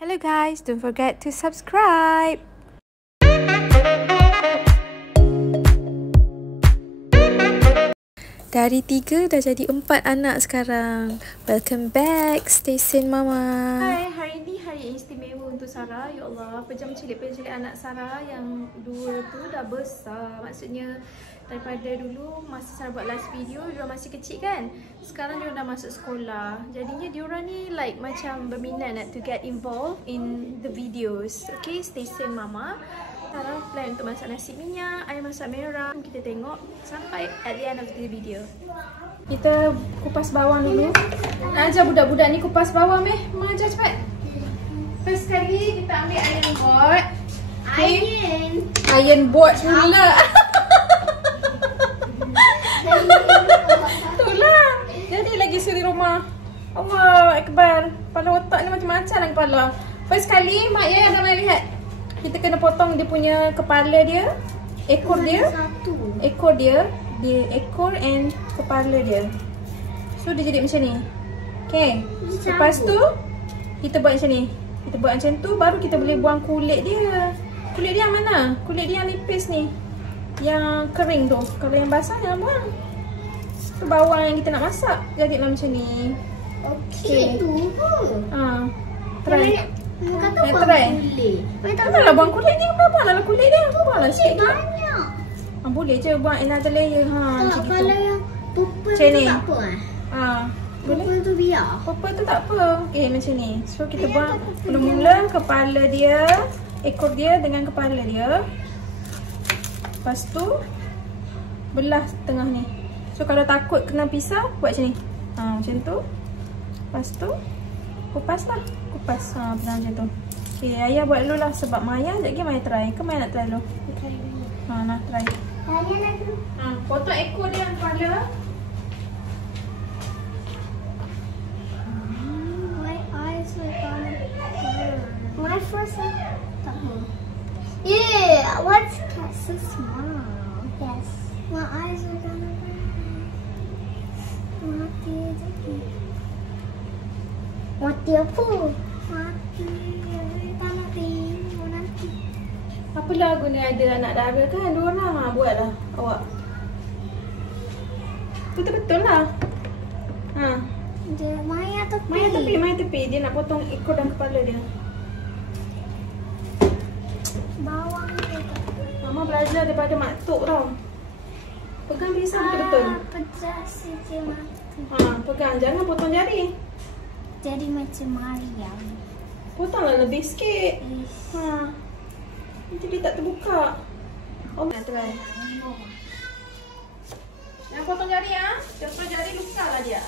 Hello guys, don't forget to subscribe. Dari 3 dah jadi 4 anak sekarang. Welcome back, stay sane mama. Hai, hari ni hari istimewa untuk Sarah. Ya Allah, pejam-cilik anak Sarah yang 2 tu dah besar. Maksudnya daripada dulu masa Sarah buat last video, diorang masih kecil kan. Sekarang diorang dah masuk sekolah. Jadinya diorang ni like macam berminat nak to get involved in the videos. Okay, stay sane mama. Sarah plan untuk masak nasi minyak, air masak merah. Kita tengok sampai at the end of the video. Kita kupas bawang dulu. Nak ajar budak-budak ni kupas bawang meh. Mak ajar cepat. First sekali kita ambil iron board. Iron board pula. Itulah. Jadi lagi suri rumah. Allah Akbar. Kepala otak ni macam-macam lah kepala. First sekali mak Yaya dah lihat. Kita kena potong dia punya kepala dia, ekor dia, ekor dia, ekor and kepala dia. So dia jadi macam ni. Okay. Lepas tu kita buat macam ni. Kita buat macam tu baru kita boleh buang kulit dia. Kulit dia yang mana? Kulit dia yang nipis ni. Yang kering tu. Kalau yang basah jangan buang. Tu bawang yang kita nak masak. Jadilah macam ni. Okey tu. Try. Kata buang kulit. Takkanlah buang kulit ni. Buanglah kulit dia. Buanglah sikit. Banyak. Boleh je buang another layer. Tak, kalau yang purple macam tu ni. tak apa Boleh? Purple tu biar. Purple tu tak apa. Okay, macam ni. So kita buang mula-mula kepala dia, ekor dia dengan kepala dia. Lepas tu belah tengah ni. So kalau takut kena pisah, buat macam ni. Macam tu. Lepas tu kupas lah. Kupas. Belah macam tu. Okay, Ayah buat dulu lah sebab Maya sekejap lagi Maya try. Ke Maya nak try dulu? Try dulu. Nak try. Tanya nak dulu. Potong ekor dia dengan kepala. My eyes are gonna burn. My first tak apa. Yeah, what's so small? Yes. My eyes are gonna burn. Mati jadi. Mati apa? Mati. Tak nanti. Apalah guna ada anak dara kan? 2 orang buatlah awak. Betul-betul lah. Dia Maya tepi. Maya tepi. Dia nak potong ekor dan kepala dia. Bawang dia. Mama belajar daripada Mak Tok tau. Pegang pisau betul-betul. Pecah saja mati. Pegang. Jangan potong jari. Jadi macam Maryam. Potonglah lebih sikit. Nanti dia tak terbuka. Nak try. Jangan potong jari ya. Potong jari luka lah dia.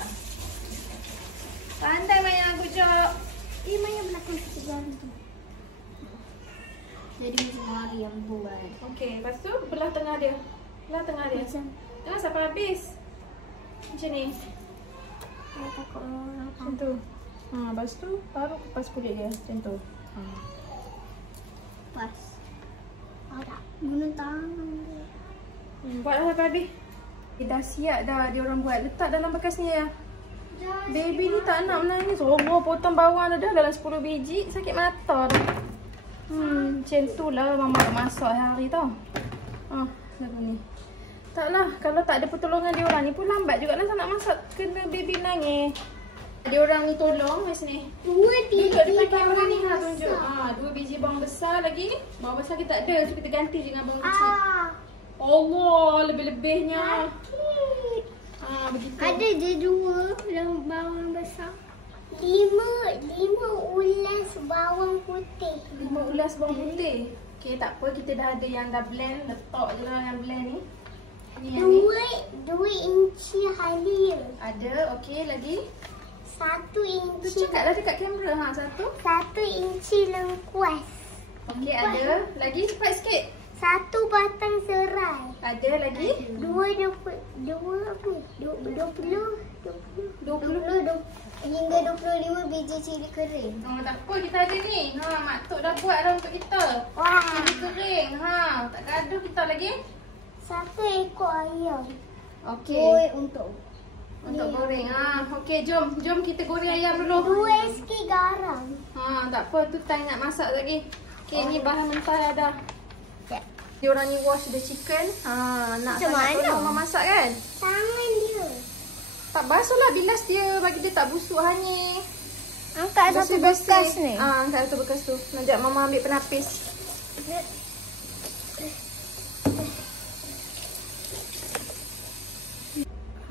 Pandai Maya kucuk. Maya belakang sikit jari tu. Jadi macam Maryam buat. Okey, lepas tu belah tengah dia. Belah tengah dia. Jangan sampai habis. Macam ni. Saya takut orang Macam tu. Lepas tu baru kupas kulit dia. Macam tu. pas. Ada guna tangan dia. Buatlah sampai habis. Dah siap dah dia orang buat. Letak dalam bekas ni ya. Baby ni tak nak menangis. Allah, potong bawang dah dalam 10 biji. Sakit mata dah. Macam tu lah mama nak masak hari tau. Lagu ni. Taklah, kalau tak ada pertolongan dia orang ni pun lambat juga lah nak masak. Kena baby nangis. Dia orang ni tolong kat sini. 2 biji Tunjuk depan kamera ni tunjuk. 2 biji bawang besar lagi. Bawang besar kita tak ada. So kita ganti je dengan bawang kecil. Allah, lebih-lebihnya. Begitu. Ada je 2 yang bawang besar. 5 ulas bawang putih. 5 ulas bawang putih. Okey, tak apa. Kita dah ada yang dah blend. Letak je lah yang blend ni. Ni yang ni. 2 inci halia. Ada. Okey, lagi. 1 inci. Tu cakaplah dekat kamera. 1 inci lengkuas. Okey, ada. Lagi cepat sikit. 1 batang serai. Ada lagi. 20 hingga 25 biji cili kering. Tak apa, kita ada ni. Mak Tok dah buat dah untuk kita. Cili kering. Tak gaduh kita lagi. 1 ekor ayam. Okey. Untuk Untuk goreng. Okey, jom kita goreng ayam dulu. 2 sikit garam. Tak apa, tu tak nak masak lagi. Okey, ni bahan mentah dah. Ya. Diorang ni wash the chicken. Nak Macam sangat mana? tolong Mama masak kan? Tangan dia. Tak basuh lah, bilas dia bagi dia tak busuk hanyir. Angkat satu bekas ni. Angkat satu bekas tu. Sekejap Mama ambil penapis.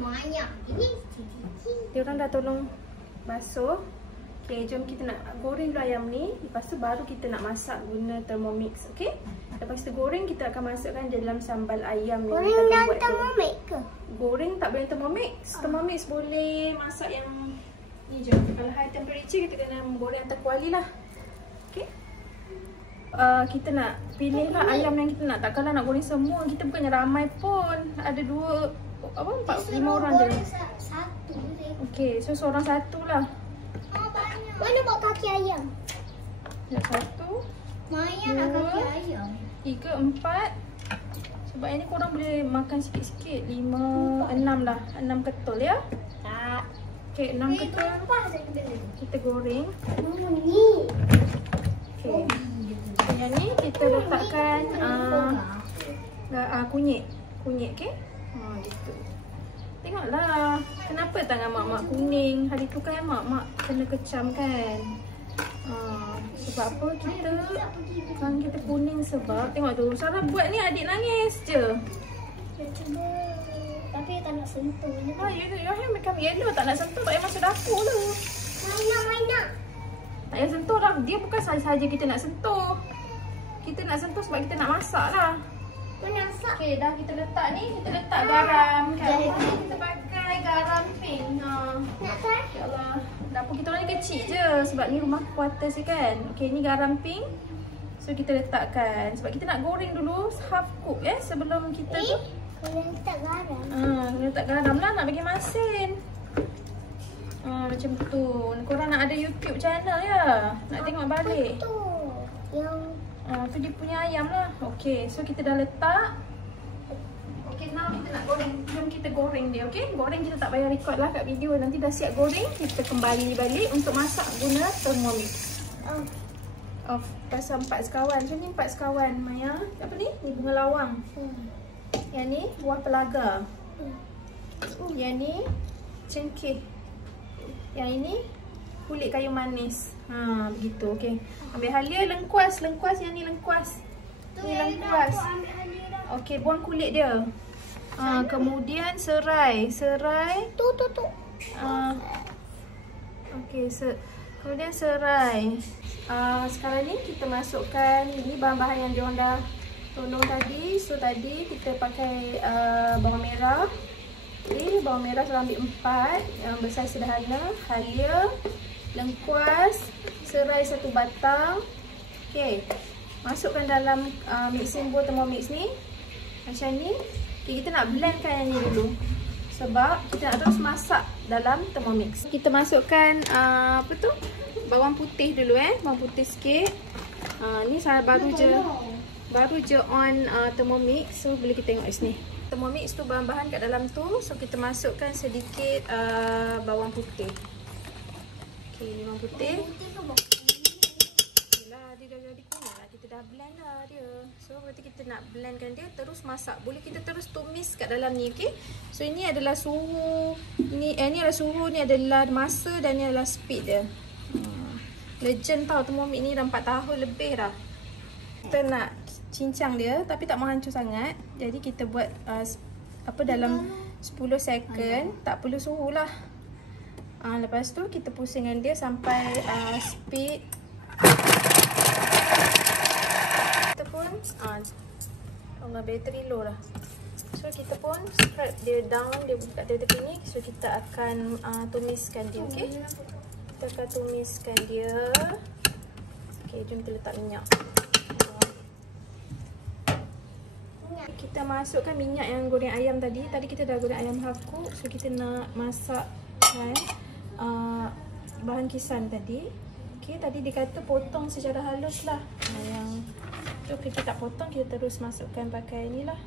Banyak. Ini Diorang dah tolong basuh. Okay, jom kita nak goreng dulu ayam ni. Lepas tu baru kita nak masak guna Thermomix. Okay? Lepas tu goreng kita akan masukkan di dalam sambal ayam yang goreng kita akan dalam buat tu. Thermomix ke? Goreng tak boleh Thermomix. Thermomix boleh masak yang ni je. Kalau high temperature kita kena goreng atas kuali lah. Okay? Kita nak pilih lah ayam yang kita nak. Takkanlah nak goreng semua. Kita bukannya ramai pun. Ada 4-5 orang je. Satu je. Okay, so seorang satu lah. Banyak. Mana buat kaki ayam? Yang satu, Maya nak kaki ayam. 3, 4. Sebab yang ni korang boleh makan sikit-sikit. 5, 6 lah. 6 ketul ya. Tak. Okay, 6 ketul. Kita goreng. Ni. Okay. So, yang ni kita letakkan kunyit. Kunyit, okay? Gitu. Tengoklah. Kenapa tangan mak-mak kuning? Hari tu kan mak-mak kena kecam kan? Sebab apa tangan kita kuning sebab tengok tu. Sarah buat ni adik nangis je. Cuba. Tapi tak nak sentuh. Your hand become yellow. Tak nak sentuh, tak payah masuk dapur tu. Mana. Tak payah sentuh lah. Dia bukan sahaja kita nak sentuh. Kita nak sentuh sebab kita nak masak lah. Mana masak? Okay, dah kita letak ni. Kita letak garam kan. Kita pakai garam pink. Nak try? Ya Allah. Dapur kita orang ni kecil je. Sebab ni rumah quarters je kan. Okay, ni garam pink. So, kita letakkan. Sebab kita nak goreng dulu half cook sebelum kita tu. Kena letak garam. Kena letak garam lah. Nak bagi masin. Macam tu. Korang nak ada YouTube channel ya? Nak tengok balik. Tu. Yang Tu dia punya ayam lah. Okay, so kita dah letak. Okay, now kita nak goreng. Jom kita goreng dia, okay? Goreng kita tak payah record lah kat video. Nanti dah siap goreng, kita kembali balik untuk masak guna Thermomix. Off. Pasal 4 sekawan. So ni 4 sekawan, Maya. Apa ni? Ni bunga lawang. Yang ni buah pelaga. Yang ni cengkeh. Yang ini kulit kayu manis. Begitu. Okey. Ambil halia, lengkuas yang ni lengkuas. Ni lengkuas. Okey, buang kulit dia. Kemudian serai. tu. Okey, kemudian serai. Sekarang ni kita masukkan ini bahan-bahan yang diorang dah tolong tadi. So tadi kita pakai bawang merah. Okay, bawang merah saya ambil 4 yang besar sederhana, halia, lengkuas, serai 1 batang. Okay, masukkan dalam mixing bowl Thermomix ni. Macam ni. Okay, kita nak blendkan yang ni dulu. Sebab kita nak terus masak dalam Thermomix. Kita masukkan bawang putih dulu bawang putih sikit. Ni saya baru je on Thermomix. So boleh kita tengok kat sini. Thermomix tu bahan-bahan kat dalam tu. So kita masukkan sedikit bawang putih. Okey, ni bawang putih. Yalah, dia dah jadi kuning lah. Kita dah blend lah dia. So berarti kita nak blendkan dia terus masak. Boleh kita terus tumis kat dalam ni, okey? So ini adalah suhu. Ni adalah suhu, ni adalah masa dan ni adalah speed dia. Legend tau Thermomix ni dah 4 tahun lebih dah. Kita nak cincang dia tapi tak mau hancur sangat. Jadi kita buat dalam 10 second, tak perlu suhu lah. Lepas tu kita pusingkan dia sampai speed. Kita pun Allah bateri low lah. So kita pun strap dia down, dia buka tepi ni. So kita akan tumiskan dia, okey? Kita akan tumiskan dia. Okey, jom kita letak minyak. Kita masukkan minyak yang goreng ayam tadi. Tadi kita dah goreng ayam half cook. So kita nak masakkan bahan kisan tadi. Okay, tadi dia kata potong secara halus lah. So kita tak potong, kita terus masukkan pakai ni lah.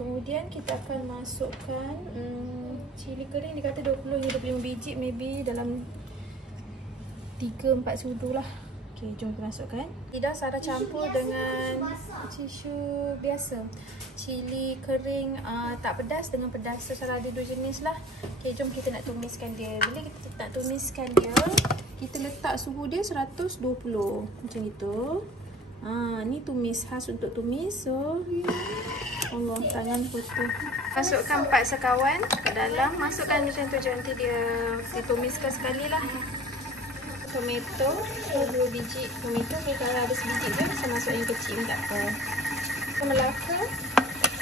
Kemudian kita akan masukkan Cili kering dia kata 20 hingga 25 biji, maybe dalam 3-4 sudu lah. Okay, jom kita masukkan. Lidah Sarah campur dengan tisu biasa. Cili kering tak pedas dengan pedas. So Sarah ada 2 jenis lah. Okay, jom kita nak tumiskan dia. Bila kita nak tumiskan dia, kita letak suhu dia 120. Macam itu. Ni tumis, khas untuk tumis. So Allah, tangan kotor. Masukkan 4 sekawan ke dalam. Masukkan macam tu je, nanti dia ditumiskan sekali lah. Tomato, 2 biji tomato. Okay, kalau ada sebiji je, saya masuk yang kecil, tak apa. Melaka,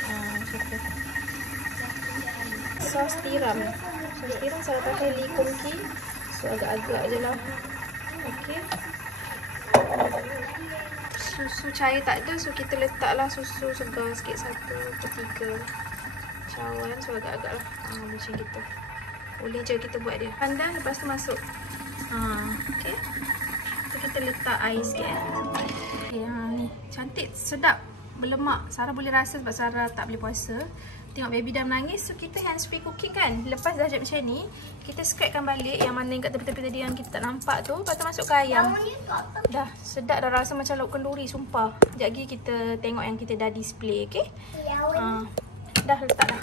macam tu. Sos tiram. Sos tiram saya pakai di kongki. So agak-agak je lah. Okay. Susu cair tak ada, so kita letaklah susu segar sikit, 1/3 cawan. So agak-agak lah. Macam gitu. Boleh je kita buat dia. Pandang, lepas tu masuk. Okay. So kita letak air sikit. Okay, ni cantik, sedap, berlemak. Sarah boleh rasa sebab Sarah tak boleh puasa. Tengok baby dah menangis. So kita hands free cooking kan. Lepas dah macam ni, kita scrapekan balik yang mana yang kat tepi-tepi tadi yang kita tak nampak tu. Lepas tu masukkan ayam. Dah sedap, dah rasa macam lauk kenduri, sumpah. Sekejap lagi kita tengok yang kita dah display, okay? Dah letak dah.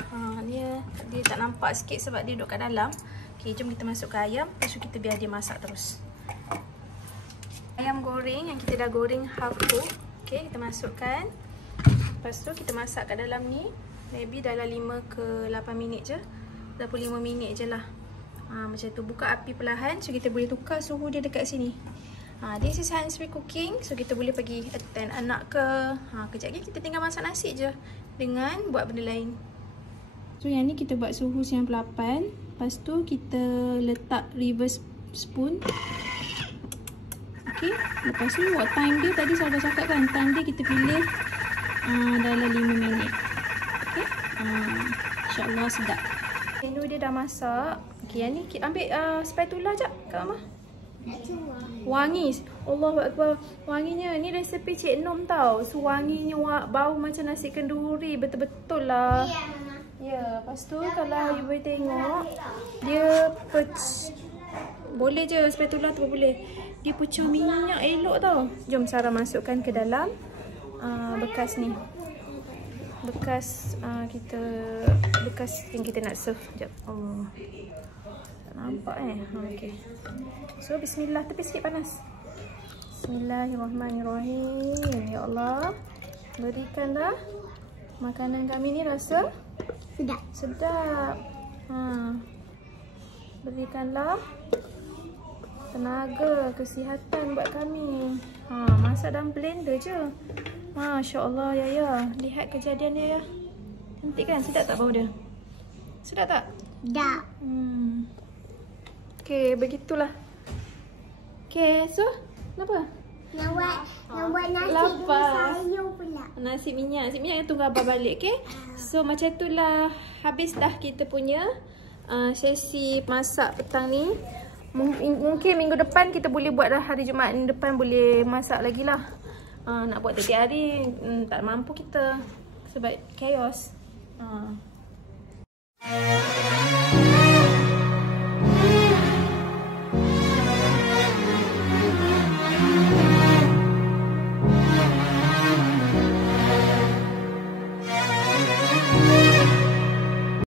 Dia tak nampak sikit sebab dia duduk kat dalam. Okay, jom kita masukkan ayam. Lepas tu kita biar dia masak terus. Ayam goreng yang kita dah goreng half cook. Okay, kita masukkan. Lepas tu kita masak kat dalam ni. Maybe dalam 5 ke 8 minit je. 25 minit je lah. Macam tu. Buka api perlahan. So kita boleh tukar suhu dia dekat sini. This is hands free cooking. So kita boleh pergi attend anak ke. Kejap lagi kita tinggal masak nasi je. Dengan buat benda lain. So yang ni kita buat suhu 98. Lepas tu kita letak reverse spoon. Okay. Lepas tu buat time dia. Tadi saya dah cakap kan. Time dia kita pilih dalam 5 minit. Okay. InsyaAllah sedap. Menu dia dah masak. Okay, yang ni ambil spatula jap Kak Mama. Wangi. Allahu Akbar. Wanginya. Ni resepi Cik Nom tau. So wanginya bau macam nasi kenduri. Betul-betul lah. Ya, lepas tu kalau you boleh tengok, dia boleh je spatula tu boleh. Dia pecah minyak elok tau. Jom Sarah masukkan ke dalam bekas ni. Bekas bekas yang kita nak serve. Sekejap. Tak nampak okey. So bismillah, tepi sikit panas. Bismillahirrahmanirrahim. Ya Allah, berikanlah makanan kami ni rasa sedap. Berikanlah tenaga, kesihatan buat kami. Masak dalam blender je. Masya Allah, ya. Lihat kejadian dia ya. Cantik kan? Sedap tak bau dia? Sedap tak? Sedap. Okay, begitulah. Okay, so kenapa? Nak buat nasi lapar. sayur pula. Nasi minyak yang tunggu abang balik, okay? So macam itulah habis dah kita punya sesi masak petang ni. Mungkin minggu depan kita boleh buat dah, hari Jumaat ni depan boleh masak lagi lah. Nak buat setiap hari tak mampu kita sebab chaos.